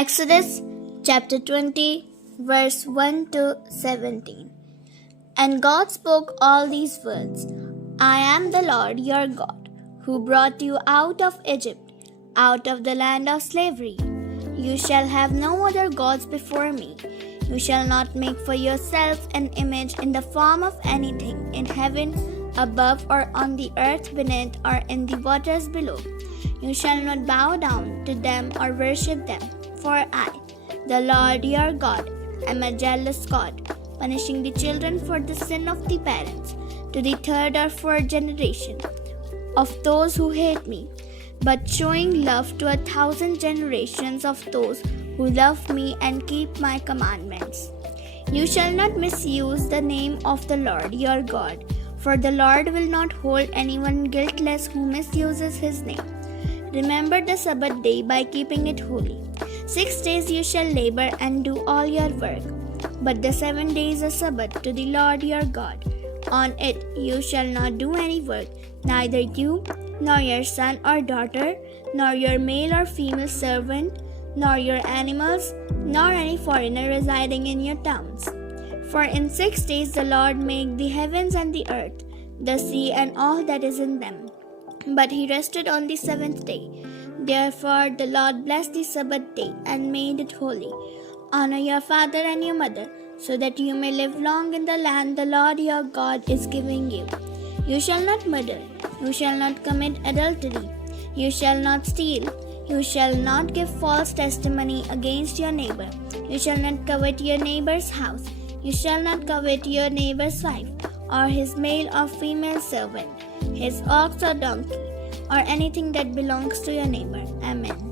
Exodus chapter 20, verse 1 to 17. And God spoke all these words: I am the Lord your God, who brought you out of Egypt, out of the land of slavery. You shall have no other gods before me. You shall not make for yourselves an image in the form of anything in heaven above, or on the earth beneath, or in the waters below. You shall not bow down to them or worship them. For I, the Lord your God, am a jealous God, punishing the children for the sin of the parents, to the third or fourth generation of those who hate me, but showing love to 1,000 generations of those who love me and keep my commandments. You shall not misuse the name of the Lord your God, for the Lord will not hold anyone guiltless who misuses his name. Remember the Sabbath day by keeping it holy. 6 days you shall labor and do all your work, but the 7th day is a Sabbath to the Lord your God. On it you shall not do any work, neither you, nor your son or daughter, nor your male or female servant, nor your animals, nor any foreigner residing in your towns. For in 6 days the Lord made the heavens and the earth, the sea and all that is in them. But he rested on the 7th day. Therefore the Lord blessed the Sabbath day and made it holy. Honor your father and your mother, so that you may live long in the land the Lord your God is giving you. You shall not murder. You shall not commit adultery. You shall not steal. You shall not give false testimony against your neighbor. You shall not covet your neighbor's house. You shall not covet your neighbor's wife, or his male or female servant, his ox or donkey, or anything that belongs to your neighbor. Amen.